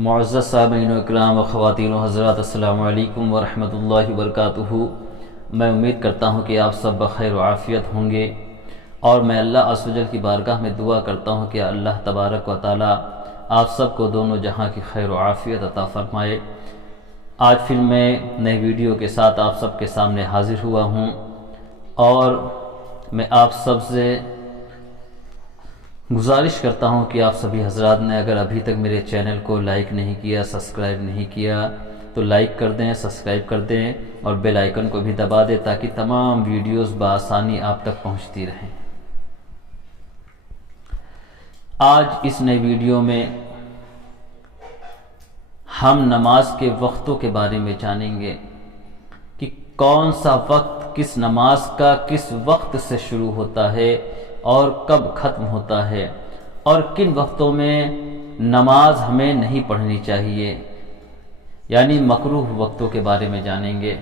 معزز سامعین و اکرام و خواتین و حضرات، السلام علیکم ورحمۃ اللہ وبرکاتہ۔ میں امید کرتا ہوں کہ آپ سب بخیر و عافیت ہوں گے، اور میں اللہ عز و جل کی بارگاہ میں دعا کرتا ہوں کہ اللہ تبارک و تعالی آپ سب کو دونوں جہاں کی خیر و عافیت عطا فرمائے۔ آج پھر میں نئے ویڈیو کے ساتھ آپ سب کے سامنے حاضر ہوا ہوں، اور میں آپ سب سے گزارش کرتا ہوں کہ آپ سبھی حضرات نے اگر ابھی تک میرے چینل کو لائک نہیں کیا، سبسکرائب نہیں کیا تو لائک کر دیں، سبسکرائب کر دیں اور بیل آئیکن کو بھی دبا دیں تاکہ تمام ویڈیوز بآسانی آپ تک پہنچتی رہیں۔ آج اس نئے ویڈیو میں ہم نماز کے وقتوں کے بارے میں جانیں گے کہ کون سا وقت کس نماز کا کس وقت سے شروع ہوتا ہے اور کب ختم ہوتا ہے، اور کن وقتوں میں نماز ہمیں نہیں پڑھنی چاہیے، یعنی مکروہ وقتوں کے بارے میں جانیں گے۔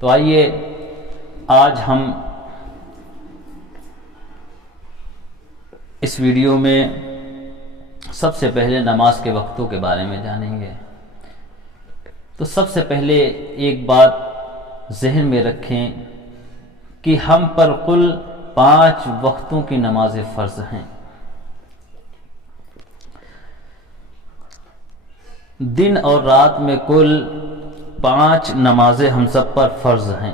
تو آئیے آج ہم اس ویڈیو میں سب سے پہلے نماز کے وقتوں کے بارے میں جانیں گے۔ تو سب سے پہلے ایک بات ذہن میں رکھیں کہ ہم پر کل 5 وقتوں کی نمازیں فرض ہیں۔ دن اور رات میں کل 5 نمازیں ہم سب پر فرض ہیں: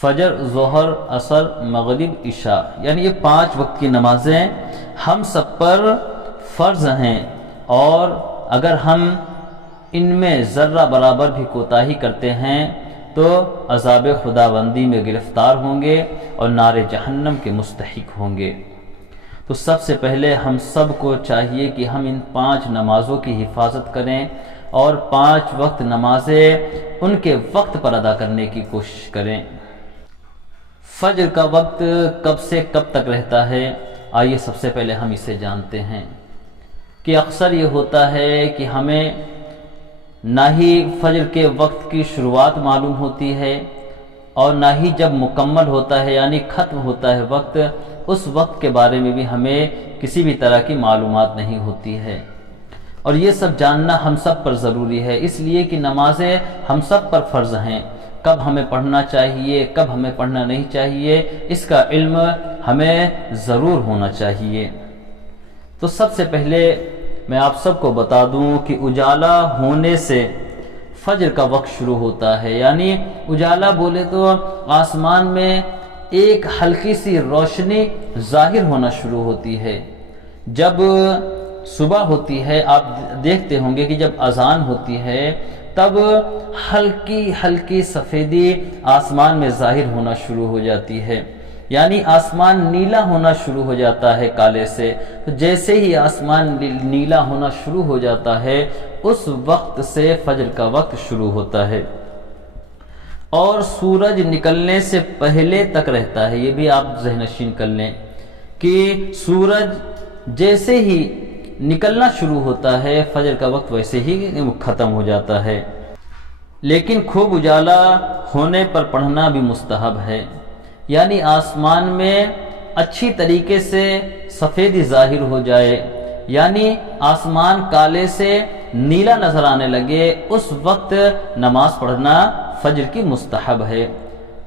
فجر، ظہر، عصر، مغرب، عشاء، یعنی یہ 5 وقت کی نمازیں ہم سب پر فرض ہیں، اور اگر ہم ان میں ذرہ برابر بھی کوتاہی کرتے ہیں تو عذاب خداوندی میں گرفتار ہوں گے اور نار جہنم کے مستحق ہوں گے۔ تو سب سے پہلے ہم سب کو چاہیے کہ ہم ان 5 نمازوں کی حفاظت کریں اور 5 وقت نمازیں ان کے وقت پر ادا کرنے کی کوشش کریں۔ فجر کا وقت کب سے کب تک رہتا ہے؟ آئیے سب سے پہلے ہم اسے جانتے ہیں کہ اکثر یہ ہوتا ہے کہ ہمیں نہ ہی فجر کے وقت کی شروعات معلوم ہوتی ہے اور نہ ہی جب مکمل ہوتا ہے یعنی ختم ہوتا ہے وقت، اس وقت کے بارے میں بھی ہمیں کسی بھی طرح کی معلومات نہیں ہوتی ہے، اور یہ سب جاننا ہم سب پر ضروری ہے، اس لیے کہ نمازیں ہم سب پر فرض ہیں۔ کب ہمیں پڑھنا چاہیے، کب ہمیں پڑھنا نہیں چاہیے، اس کا علم ہمیں ضرور ہونا چاہیے۔ تو سب سے پہلے میں آپ سب کو بتا دوں کہ اجالا ہونے سے فجر کا وقت شروع ہوتا ہے، یعنی اجالا بولے تو آسمان میں ایک ہلکی سی روشنی ظاہر ہونا شروع ہوتی ہے۔ جب صبح ہوتی ہے آپ دیکھتے ہوں گے کہ جب اذان ہوتی ہے تب ہلکی ہلکی سفیدی آسمان میں ظاہر ہونا شروع ہو جاتی ہے، یعنی آسمان نیلا ہونا شروع ہو جاتا ہے کالے سے۔ تو جیسے ہی آسمان نیلا ہونا شروع ہو جاتا ہے اس وقت سے فجر کا وقت شروع ہوتا ہے، اور سورج نکلنے سے پہلے تک رہتا ہے۔ یہ بھی آپ ذہن نشین کر لیں کہ سورج جیسے ہی نکلنا شروع ہوتا ہے فجر کا وقت ویسے ہی ختم ہو جاتا ہے، لیکن خوب اجالا ہونے پر پڑھنا بھی مستحب ہے، یعنی آسمان میں اچھی طریقے سے سفیدی ظاہر ہو جائے، یعنی آسمان کالے سے نیلا نظر آنے لگے، اس وقت نماز پڑھنا فجر کی مستحب ہے۔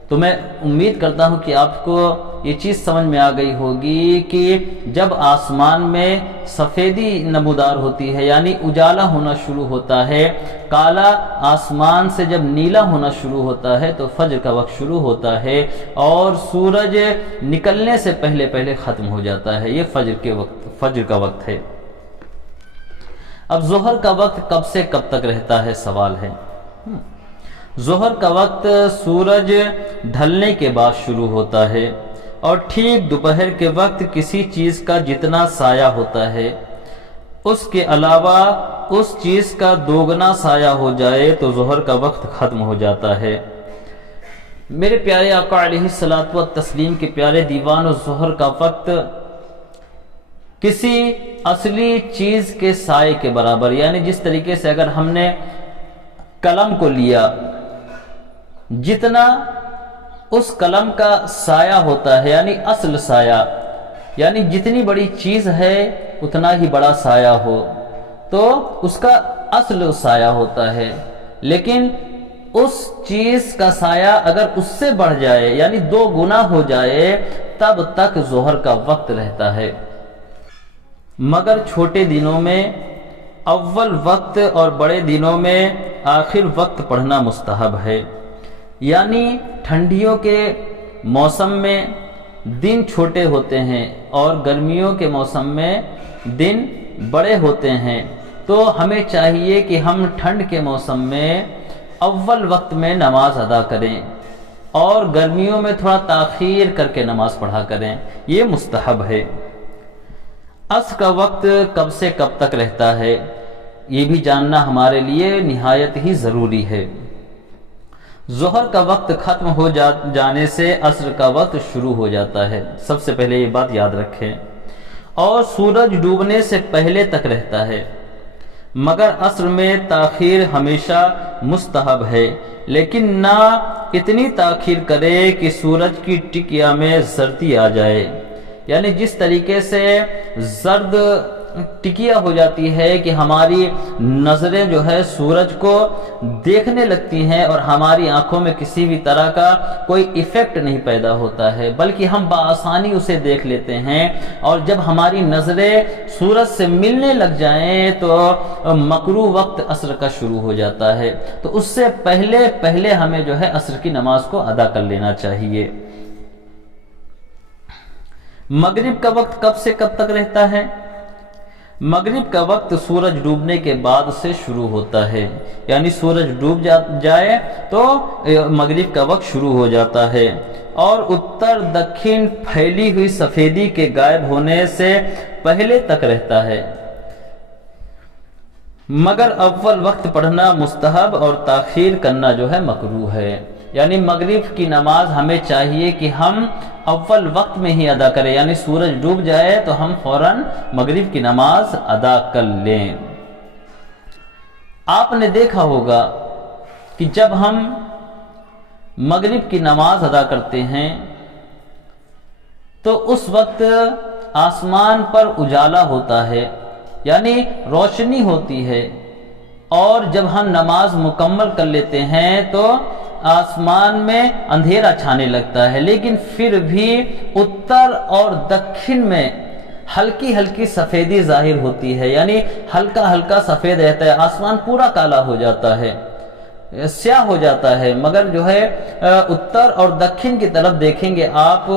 تو میں امید کرتا ہوں کہ آپ کو یہ چیز سمجھ میں آ گئی ہوگی کہ جب آسمان میں سفیدی نمودار ہوتی ہے یعنی اجالا ہونا شروع ہوتا ہے، کالا آسمان سے جب نیلا ہونا شروع ہوتا ہے تو فجر کا وقت شروع ہوتا ہے، اور سورج نکلنے سے پہلے پہلے ختم ہو جاتا ہے۔ یہ فجر کا وقت ہے۔ اب ظہر کا وقت کب سے کب تک رہتا ہے سوال ہے۔ ظہر کا وقت سورج ڈھلنے کے بعد شروع ہوتا ہے، اور ٹھیک دوپہر کے وقت کسی چیز کا جتنا سایہ ہوتا ہے اس کے علاوہ اس چیز کا دوگنا سایہ ہو جائے تو ظہر کا وقت ختم ہو جاتا ہے۔ میرے پیارے آقا علیہ الصلوۃ والتسلیم کے پیارے دیوان، ظہر کا وقت کسی اصلی چیز کے سائے کے برابر، یعنی جس طریقے سے اگر ہم نے قلم کو لیا، جتنا اس قلم کا سایہ ہوتا ہے یعنی اصل سایہ، یعنی جتنی بڑی چیز ہے اتنا ہی بڑا سایہ ہو، تو اس کا اصل سایہ ہوتا ہے، لیکن اس چیز کا سایہ اگر اس سے بڑھ جائے یعنی 2 گنا ہو جائے تب تک ظہر کا وقت رہتا ہے۔ مگر چھوٹے دنوں میں اول وقت اور بڑے دنوں میں آخر وقت پڑھنا مستحب ہے، یعنی ٹھنڈیوں کے موسم میں دن چھوٹے ہوتے ہیں اور گرمیوں کے موسم میں دن بڑے ہوتے ہیں، تو ہمیں چاہیے کہ ہم ٹھنڈ کے موسم میں اول وقت میں نماز ادا کریں اور گرمیوں میں تھوڑا تاخیر کر کے نماز پڑھا کریں، یہ مستحب ہے۔ عصر کا وقت کب سے کب تک رہتا ہے یہ بھی جاننا ہمارے لیے نہایت ہی ضروری ہے۔ ظہر کا وقت ختم ہو جانے سے عصر کا وقت شروع ہو جاتا ہے، سب سے پہلے یہ بات یاد رکھیں، اور سورج ڈوبنے سے پہلے تک رہتا ہے، مگر عصر میں تاخیر ہمیشہ مستحب ہے، لیکن نہ اتنی تاخیر کرے کہ سورج کی ٹکیا میں زردی آ جائے، یعنی جس طریقے سے زرد ٹکیا ہو جاتی ہے کہ ہماری نظریں جو ہے سورج کو دیکھنے لگتی ہیں اور ہماری آنکھوں میں کسی بھی طرح کا کوئی ایفیکٹ نہیں پیدا ہوتا ہے، بلکہ ہم بآسانی اسے دیکھ لیتے ہیں، اور جب ہماری نظریں سورج سے ملنے لگ جائیں تو مکروہ وقت عصر کا شروع ہو جاتا ہے، تو اس سے پہلے ہمیں جو ہے عصر کی نماز کو ادا کر لینا چاہیے۔ مغرب کا وقت کب سے کب تک رہتا ہے؟ مغرب کا وقت سورج ڈوبنے کے بعد سے شروع ہوتا ہے، یعنی سورج ڈوب جائے تو مغرب کا وقت شروع ہو جاتا ہے، اور اتر دکھن پھیلی ہوئی سفیدی کے غائب ہونے سے پہلے تک رہتا ہے، مگر اول وقت پڑھنا مستحب اور تاخیر کرنا جو ہے مکروہ ہے، یعنی مغرب کی نماز ہمیں چاہیے کہ ہم اول وقت میں ہی ادا کریں، یعنی سورج ڈوب جائے تو ہم فوراً مغرب کی نماز ادا کر لیں۔ آپ نے دیکھا ہوگا کہ جب ہم مغرب کی نماز ادا کرتے ہیں تو اس وقت آسمان پر اجالا ہوتا ہے، یعنی روشنی ہوتی ہے، اور جب ہم نماز مکمل کر لیتے ہیں تو آسمان میں اندھیرا چھانے لگتا ہے، لیکن پھر بھی اتر اور دکھن میں ہلکی ہلکی سفیدی ظاہر ہوتی ہے، یعنی ہلکا ہلکا سفید رہتا ہے، آسمان پورا کالا ہو جاتا ہے، سیاہ ہو جاتا ہے، مگر جو ہے اتر اور دکھن کی طرف دیکھیں گے آپ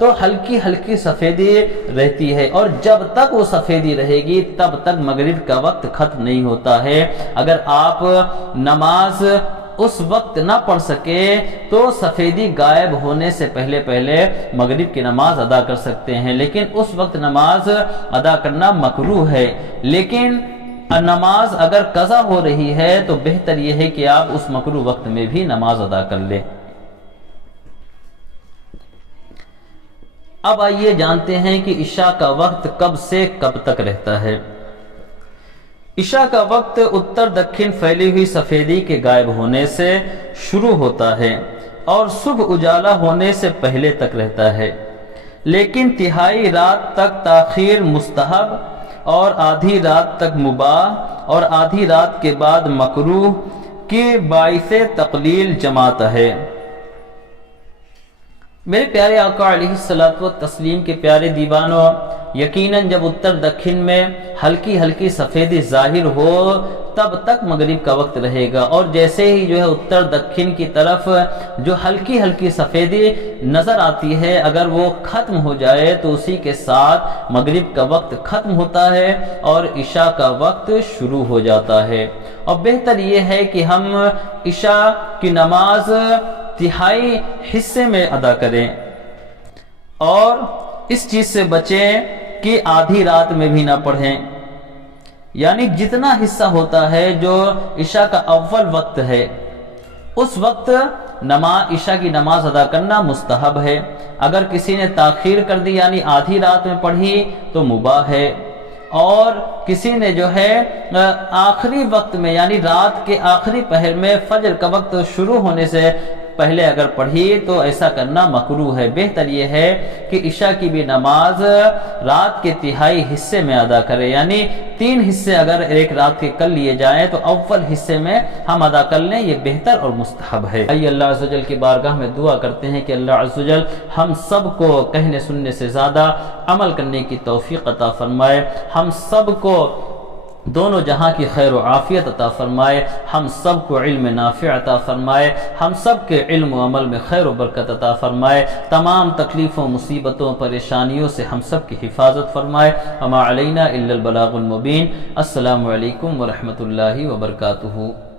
تو ہلکی ہلکی سفیدی رہتی ہے، اور جب تک وہ سفیدی رہے گی تب تک مغرب کا وقت ختم نہیں ہوتا ہے۔ اگر آپ نماز اس وقت نہ پڑھ سکے تو سفیدی غائب ہونے سے پہلے مغرب کی نماز ادا کر سکتے ہیں، لیکن اس وقت نماز ادا کرنا مکروہ ہے، لیکن نماز اگر قضا ہو رہی ہے تو بہتر یہ ہے کہ آپ اس مکروہ وقت میں بھی نماز ادا کر لیں۔ اب آئیے جانتے ہیں کہ عشاء کا وقت کب سے کب تک رہتا ہے۔ عشاء کا وقت اتر دکھن پھیلی ہوئی سفیدی کے غائب ہونے سے شروع ہوتا ہے اور صبح اجالا ہونے سے پہلے تک رہتا ہے، لیکن تہائی رات تک تاخیر مستحب اور آدھی رات تک مباح اور آدھی رات کے بعد مکروہ کے باعث تقلیل جماعت ہے۔ میرے پیارے آقا علیہ الصلوۃ والتسلیم کے پیارے دیوانوں، یقیناً جب اتر دکھن میں ہلکی ہلکی سفیدی ظاہر ہو تب تک مغرب کا وقت رہے گا، اور جیسے ہی جو ہے اتر دکھن کی طرف جو ہلکی ہلکی سفیدی نظر آتی ہے اگر وہ ختم ہو جائے تو اسی کے ساتھ مغرب کا وقت ختم ہوتا ہے اور عشاء کا وقت شروع ہو جاتا ہے۔ اور بہتر یہ ہے کہ ہم عشاء کی نماز تہائی حصے میں ادا کریں اور اس چیز سے بچیں کہ آدھی رات میں بھی نہ پڑھیں، یعنی جتنا حصہ ہوتا ہے جو عشاء کا اول وقت ہے اس وقت عشاء کی نماز ادا کرنا مستحب ہے۔ اگر کسی نے تاخیر کر دی یعنی آدھی رات میں پڑھی تو مباح ہے، اور کسی نے جو ہے آخری وقت میں یعنی رات کے آخری پہر میں فجر کا وقت شروع ہونے سے پہلے اگر پڑھی تو ایسا کرنا مکروہ ہے۔ بہتر یہ ہے کہ عشاء کی بھی نماز رات کے تہائی حصے میں ادا کرے، یعنی 3 حصے اگر ایک رات کے کر لیے جائیں تو اول حصے میں ہم ادا کر لیں، یہ بہتر اور مستحب ہے۔ آئیے اللہ عز و جل کی بارگاہ میں دعا کرتے ہیں کہ اللہ عز و جل ہم سب کو کہنے سننے سے زیادہ عمل کرنے کی توفیق عطا فرمائے، ہم سب کو دونوں جہاں کی خیر و عافیت عطا فرمائے، ہم سب کو علم نافع عطا فرمائے، ہم سب کے علم و عمل میں خیر و برکت عطا فرمائے، تمام تکلیفوں مصیبتوں پریشانیوں سے ہم سب کی حفاظت فرمائے۔ وما علینا الا البلاغ المبین۔ السلام علیکم ورحمۃ اللہ وبرکاتہ۔